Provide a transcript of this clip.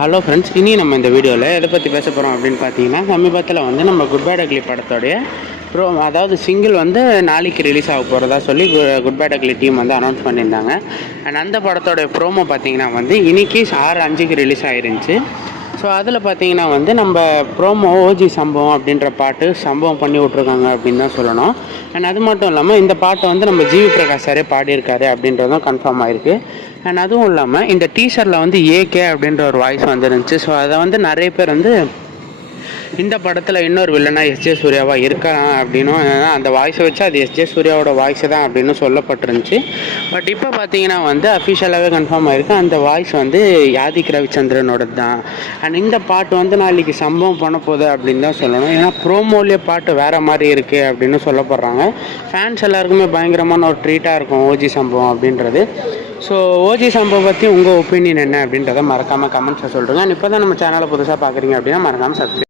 Hello friends, இனி நம்ம இந்த வீடியோவில் எதை பற்றி பேச போகிறோம் அப்படின்னு பார்த்தீங்கன்னா, சமீபத்தில் வந்து நம்ம குட் பேட் அக்லி படத்தோடைய அதாவது சிங்கிள் வந்து நாளைக்கு ரிலீஸ் ஆக போகிறதா சொல்லி குட் பேட் அக்லி டீம் வந்து அனௌன்ஸ் பண்ணியிருந்தாங்க. அண்ட் அந்த படத்தோடைய ப்ரோமோ பார்த்தீங்கன்னா வந்து இன்றைக்கி 6/5 ரிலீஸ் ஆகிருந்துச்சு. ஸோ அதில் பார்த்தீங்கன்னா வந்து நம்ம ப்ரோமோ ஓஜி சம்பவம் அப்படின்ற பாட்டு சம்பவம் பண்ணி விட்ருக்காங்க அப்படின்னு தான் சொல்லணும். அண்ட் அது மட்டும் இல்லாமல் இந்த பாட்டை வந்து நம்ம ஜிவி பிரகாஷ் சாரே பாடியிருக்காரு அப்படின்றதும் கன்ஃபார்ம் ஆகிருக்கு. அண்ட் அதுவும் இல்லாமல் இந்த டீசரில் வந்து ஏகே அப்படின்ற ஒரு வாய்ஸ் வந்துருந்துச்சு. ஸோ அதை வந்து நிறைய பேர் வந்து இந்த படத்தில் இன்னொரு வில்லனாக எஸ்ஜே சூர்யாவாக இருக்கலாம் அப்படின்னும், அந்த வாய்ஸை வச்சு அது எஸ்ஜே சூர்யாவோட வாய்ஸை தான் அப்படின்னு சொல்லப்பட்டிருந்துச்சு. பட் இப்போ பார்த்தீங்கன்னா வந்து அஃபிஷியலாகவே கன்ஃபார்ம் ஆகிருக்கு, அந்த வாய்ஸ் வந்து யாதிக் ரவிச்சந்திரனோட தான். அண்ட் இந்த பாட்டு வந்து நாளைக்கு சம்பவம் பண்ண போகுது அப்படின்னு தான் சொல்லணும். ஏன்னா ப்ரோமோலேயே பாட்டு வேறு மாதிரி இருக்குது அப்படின்னு சொல்லப்படுறாங்க. ஃபேன்ஸ் எல்லாருக்குமே பயங்கரமான ஒரு ட்ரீட்டாக இருக்கும் ஓஜி சம்பவம் அப்படின்றது. ஸோ ஓஜி சம்பவம் பற்றி உங்கள் ஒப்பீனியன் என்ன அப்படின்றத மறக்காமல் கமெண்ட்ஸை சொல்லுங்கள். இப்போ தான் நம்ம சேனலை புதுசாக பார்க்குறீங்க அப்படின்னா மறக்காமல் சப்ஸ்கிரைப்